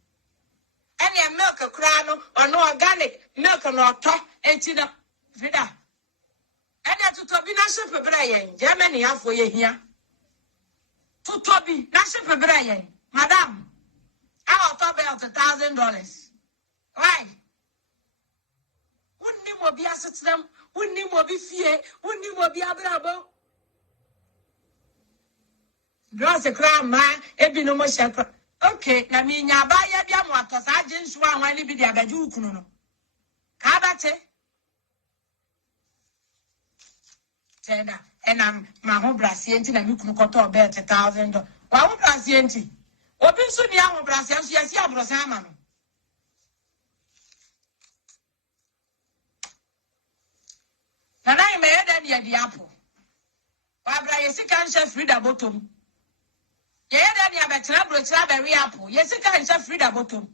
ene milk kura no ono organic milk no to enti na Freda ene tutobi na shop bra yen Germany afo ye hia tutobi na shop bra yen madam I'll top belt $1,000. Why? Wouldn't you be assets them? Wouldn't you be fear? Wouldn't you be able? Draws a crown, man, every no more shakra. Okay, I mean, ya buy a biamotos, I didn't swan when you be the Abaju. Kabate. Tena, and I'm my home Brasianti and you can cut off bet $1,000. Why Brasianti? Open soon, young Brasians, yes, ya Brosaman. And I made any the apple. Barbara, yes, you can't chef Freda bottom. Yeah, then you have a trouble, strawberry apple. Yes, you can't chef Freda bottom.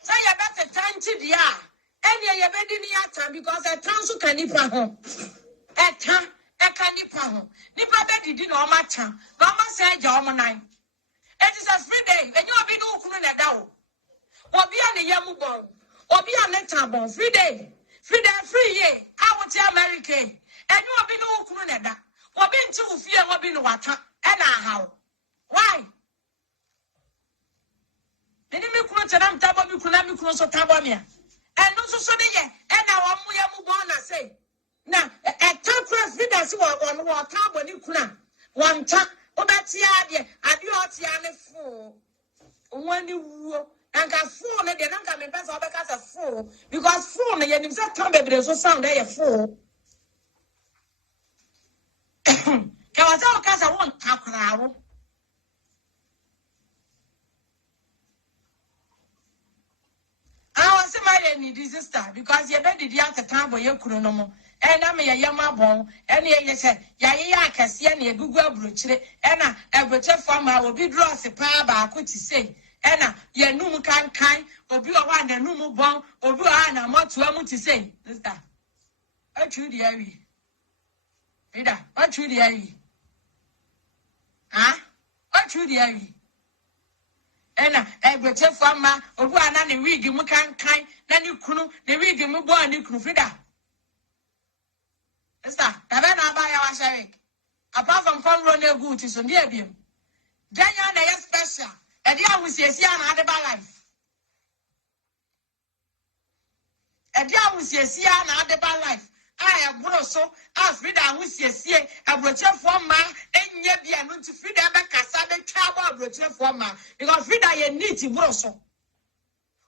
So you better turn to the yard. And you're better in the yard because a transu can nip home. A tan, a can nip home. Nipper didn't know my time. Mama said, John, 9. It is a free day, and you'll be no coon at all. Or be on a young bone, or be on a tabon, free day. Free year, I will tell Mary Kay, and you'll be no coon at that. Or been too fear, or be no water, and how. Why? Any mikro and tabo mikro so tabomia. And no so and our Muyamubana say. Now, a temperate figures on what tabo nikuna. One tap, Obatia, Adiotiane fool. When you and got fool, and they don't come in best of a fool. Because fool, and you said Tombe, so sound they a fool. Kawazao Casa won't talk now. I was married in sister because you better the other time where you couldn't know. And I'm a yama bone, and you said, Yaya can see any Google brooch, and a butcher farmer will be draws a power by what you say. And your new kind, or be a one and no bone, or be a more to say. Sister, what you the Freda, what you the Huh? What you the And a butcher farmer, or one and a wig, you can't kind, then you couldn't, the wig you move on, you could Freda. Sister, Tavana buy our sharing. Apart from Conroe good is on the abium. Daniel is special, and the hour says, Yan had a life. And the hour says, Yan had a life. I am Brosso, as Freda, who says, a butcher farmer, and yet be a nun to Freda Bacasa, trouble butcher farmer, because Freda, you need to Brosso.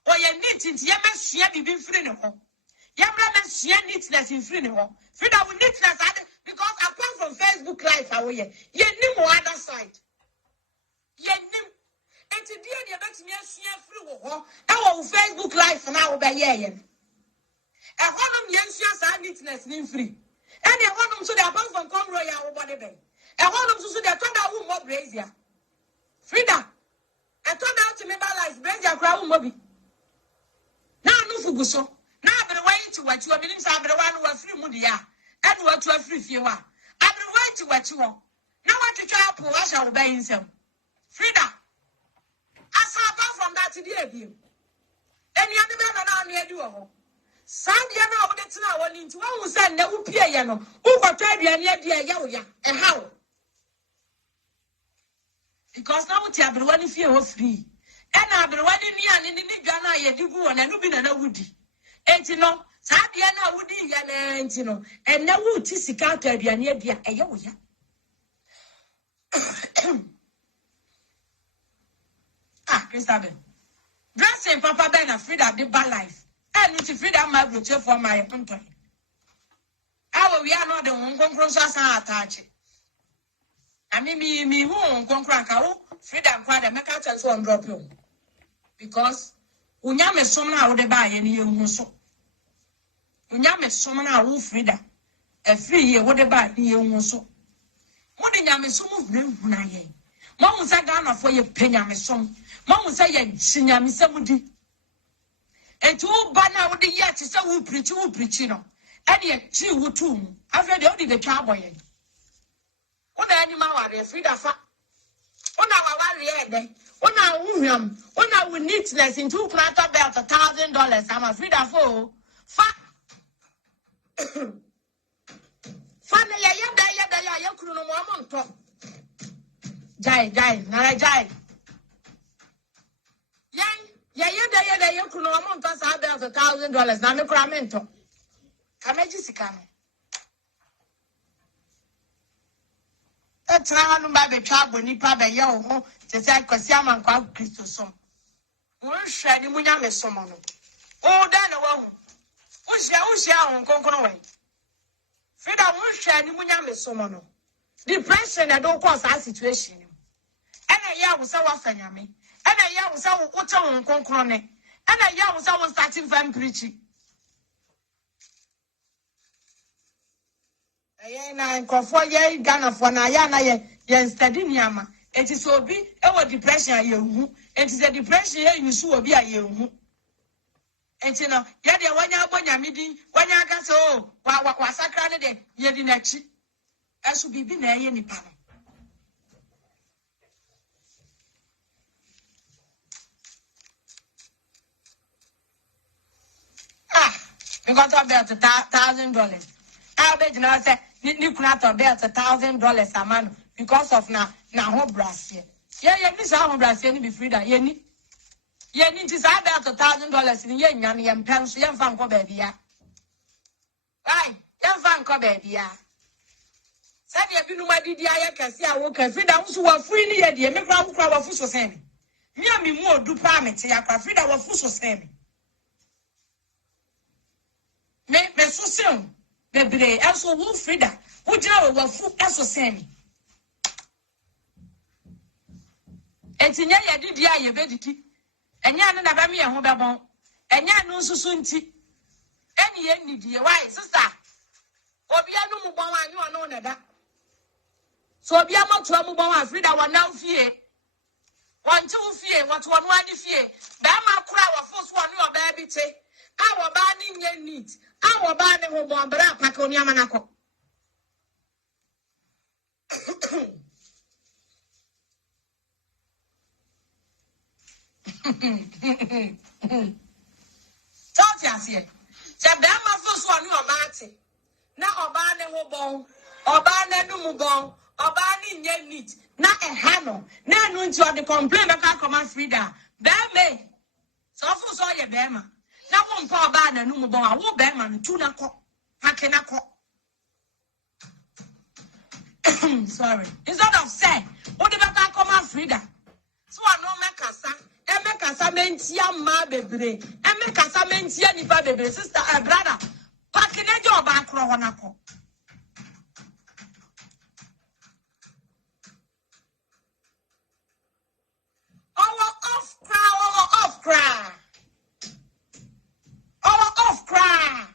Or you need to Yamas, she be free no home. Yamra she neatness in free no home. Freda will neatness because apart from Facebook Live, away, you knew other side. You knew. And today, you bet me a share free. Our Facebook Live now by year. A one of neatness in free. And a one so they apart from Conroy, our body bay. A one so they turned out more brazier. Freda, I turned out to me by life, brazier crowd mobby. Now, no fuguso. Now, I've been waiting to what you have been inside the one who was free Mudia. And what you are free if you are. I've been waiting to what you want. Now, what to try to I shall obey himself. Freda, I saw apart from that to the view. And the other man around near you. Sandia now, that's now one into one who said, no, Piano, who got tried you near dear Yawya, and how? Because now you have been one if you are free. And I've been waiting in the Ghana, you do one and you been a woody. And you know, Sabiana would be and you know, and now would Tissika to be near dear Ayoya. Christabel. Dressing Papa Ben and Freda the bad life. And it's Freda my brother for my country. How we are not the one conquerors attached. I mean, me won't conquer Freda cried and make out and so on drop you. Because Unyame Somna would buy any young so. Unyame Somna who Freda. A free year would buy any young so. What the Yame Som of them when I am. Mom was a gun for your penny song. Mom was saying, Senior Missamudi. And two banner with the yet is so preaching. And yet, she would too. I've read only the cowboy. What animal are they? Freda fat. On our warrior, on our woman, on our neatness in 2 platter belt $1,000. I'm a Freda for fat. Fanny, ya couldn't know. Jai, Nara Jai. ye kuno amonto sa about $1,000 na me kramento. Kameji sikano. Etra no ba be twa bonipa be ye ho te say kwasi amankwa Kristo som. Won hwa ni munya me som no. O da na wa hu. Unhia ho konkono we. Freda won hwa ni munya me som no. Depression na do cause that situation. Ena ya wo sa wa fanyame. Ena ya wo sa wo uche ho konkono ne. Ena ya wo sa wo starting from preaching. Na nkofo ye Ghana for na ya na ye study niama enti so obi e wo depression ye hu enti the depression ye yusu obi a ye hu enti no ye de wanya abonyamedi wanya aka so wa sakra ne de ye di na chi asu bibi na ye nipa no we got about $1,000 I bet you know say ni kuna to bet $1,000 a man because of na ho brasie. Yeah, this ho brasie ni be Freda. Ye ni ti say bet $1,000 ni ye nyame ye mpem so ye mfa nko ba bia. Right, ye mfa nko ba bia. Say de bi nu madidi aye kase a wo ka Freda nso wa free ni ye de me kra wa fu so sen me. Mi a mi mu odu pa me te ya kra Freda wa fu so sen me. Me so sen bebre aso wo Freda wo gina wo fu aso sen entinya ye didi aye bediki enya no na ba me ye ho bebon enya no nsusu nti eni ye nidie why sister obi anu mu bon anyu ono na da so obi amato mu bon a Freda wa na fie won ti wo fie wato wonu ani fie ba ma kura wo fu so onu oba bi te awo ba ni nye neat awo ba ne ho bon bra paka oni amanako Talk to us here. Se be ma fo so onu oba ate na oba ne ho bon oba ne nu mu bon oba ni nye neat na eha no na anu nti o de complain be ka come Freda be me so fo so ye be ma na wo mpa oba na nu mu bon a wo be ma no tu na ko pake na ko sorry instead of say wo de be ka come Freda so anu me kasa mentia ma bebre me kasa mentia nipa bebre sister brother pake na je oba akro ho na ko off cry.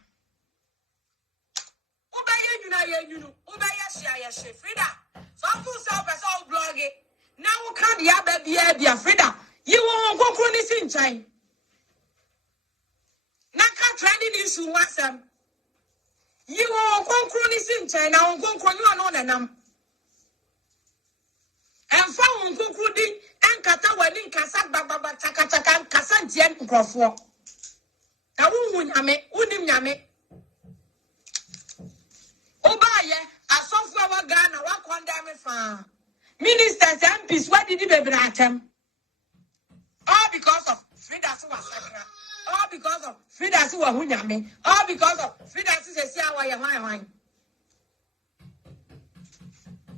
Freda. So I'm full self as all blogging. Now we can't be a Freda. You won't go cronies in China. Naka trending issue once. You won't go cronies in China. I'm going to on and found Kukudi and Kata wedding Kasak Baba Takatakan Kasantian Crawford. Now, unim yame. Obaye, a software Ghana, what condemn farm. Ministers and peace, what did you be bratem? All because of Freda Sacra. All because of Freda Hunyame. All because of Freda Siawa.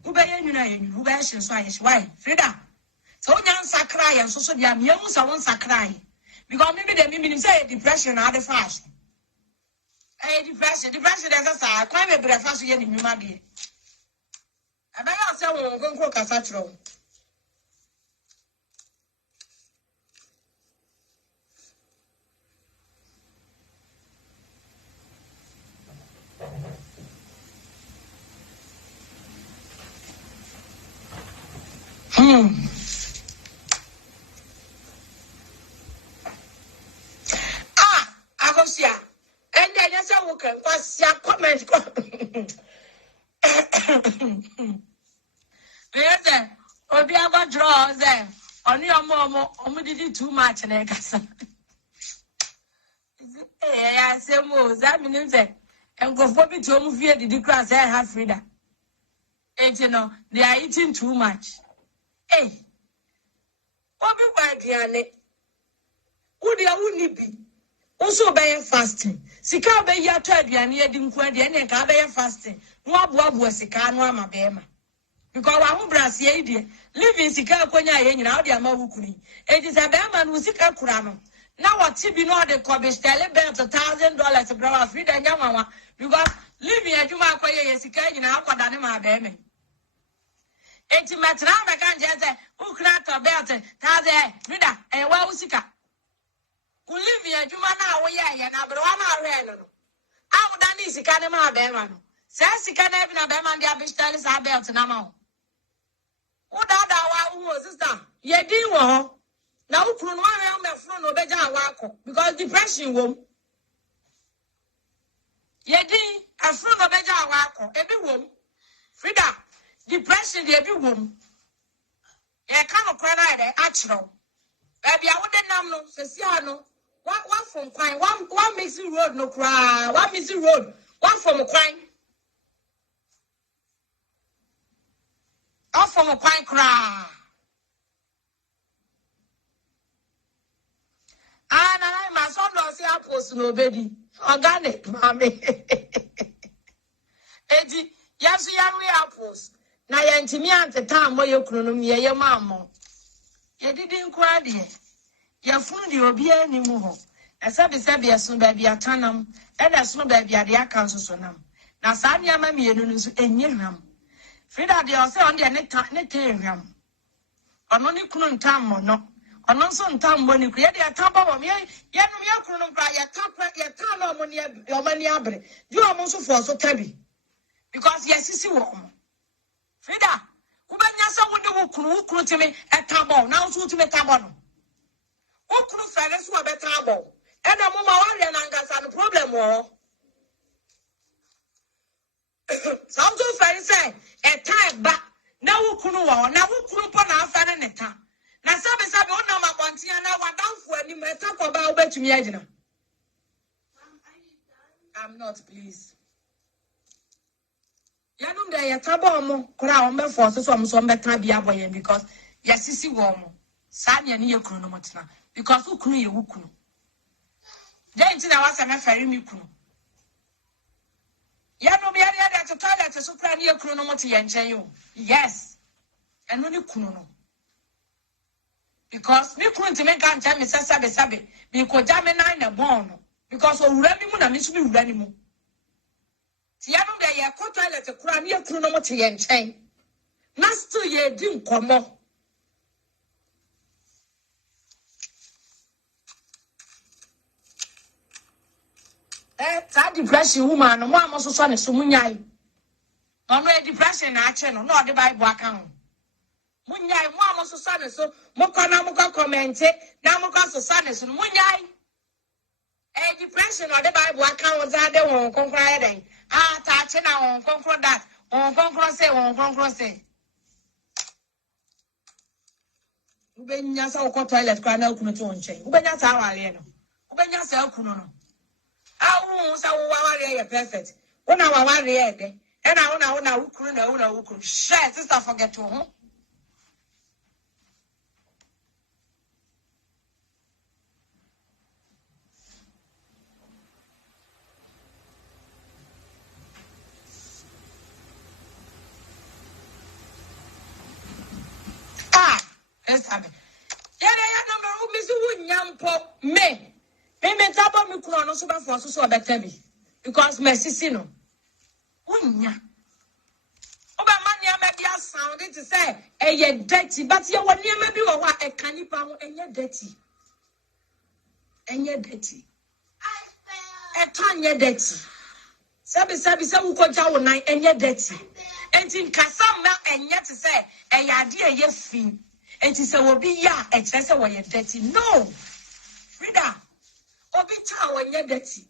Who bears why? Freda. So young Sakrai and so the Amus are one Sakrai. Because maybe the meaning say depression are the fast. Depression, as I climb a breakfast again in human being. I may also go and cook a satchel. Agosia. And then I said, we can pass your comment. Yes, Obiago draws there. Only a moment, only too much and I can. I say, more, that means that. And go for me to move here, the class I have Freda. And you know, they are eating too much. Hey, what be work here? Udi a wuni bi. Also be fasting. Sika be ya to aduane edi nkwa de ne ka be fasting. No aboa sika no ama be ma. Because wa hu brasie ide. Living sika akonya ye nyina odi ama wukuni. Edi se be ma no sika kura no. Na what bi no de ko be stele be $1,000 bra Freda nyawawa because living adwuma akoye ye sika nyina akoda ne ma be me. Eti metra be kan je se ukra to be Freda e wa usika. Living adwuma na wo ye na bro wa na re no. Awu da ni sika ne ma be ma no. Se sika na bi na be ma dia be stele sa belt na ma. Udada wa sister ye din wo na ukuru no wa me fro no beja awako because depression wom ye din afro no beja awako ebi wom Freda depression de ebi wom ye ka no kra na de achiro e bia wo de nam no sesi ano one from kwan one mixing road no kra one mixing road one from kwan off from kwan kra. I must not say apples no baby. Organic, mommy. Eddie, yes, we apples. Now, you're intimate at the time where you couldn't hear your mamma. You didn't cry, dear. Your food, you'll be any more. As I said, be a soon baby at Tanam, and as no baby at the accounts on them. Now, Sanya mammy and Yeram. Freda, they are on the netarium. On only couldn't time or not. Ono so ntam boni ku ye de atamba wo me ye no me akuru nkra ye tapra ye ta no mo ne yo mani abre ju omo so for so tabi because yes sisi wo mo Freda ku banya sa wo de wo kunu timi etabo na so timi tabo no wo kunu fere so be tabo e do mo ma wa re na ngasa no problem wo some so fere say e time ba na wo kunu wo na wo kunu po na afere ne ta. Na sabe ona ma bontia na wadanfo ani me takoba obetumi agina. I'm not please. Yanum de ya tabo omo kura ombe force so omo so mbeta bia boyen because yasisi wo omo. Sa nya ne yekunu no motena because ukunu ye wukunu. Den ti na wasa me fere mi kunu. Yanum ya ya de toilet so kura ne yekunu no mote ye nchen yo. Yes. Eno ni kunu no. Because me couldn't make a time, Sabe, because Jammy nine a bone. Because of Remy Muna, Miss Remy. Tiano, they are caught toilet a crown near chronometry and chain. Master, ye do come on. That depression woman, and one was son is Sumunyai. No depression, action, not the Bible account. Munyai, mama so son so mokona muka comment na muka so son so munyai depression or the Bible account za de won konkra den ta che na won konkro that won konkro say ubenya sa ko toilet kwa na okunu to nchen ubenya sa awale no ubenya sa okunu no awu sa wo awale ye perfect una awale ye de e na una ukunu na una ukunu share sister forget to ho. Me tabo mi kuno no so ba for so better bi because me sisi no unya oba mania me dia sound it say eye dirty but ye woni e ma bi wo wa e kanipa ho enye dirty e tanye dirty sabi se wo koja wo nan enye dirty enti nkasa ma enye te say eye ade eye fi enti se wo bi ya e kire se wo ye dirty no Freda obi cha wonye dirty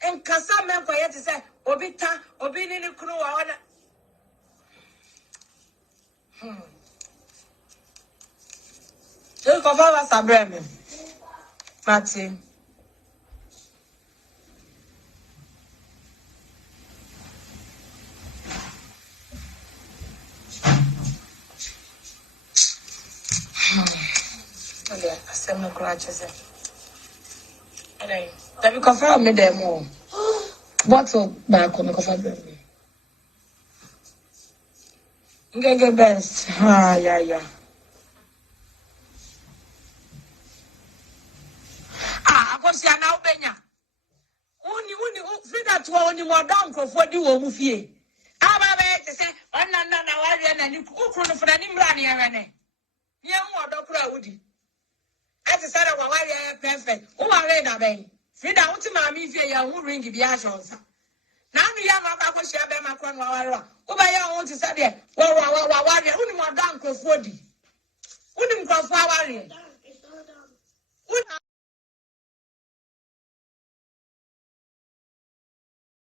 enkasa me ko ye te say obi ni kunu wa ona ko fa wa sabre me Martin some crutches. Let me confirm me demo. Bottle back on the coffee. Get best. Ah, yeah. I go see now, Benya. Only Freda to only more down for the woman fee. I'm about to say, Nana and you cook for an Imran. Yeah, more doctor Woody. As I said, I was perfect. Oh, I read a bang. Freda, what's my media? Who ring the ashes? Now we have a go share my crown. Oh, I want to say there. Only more down for 40. Wouldn't go forward.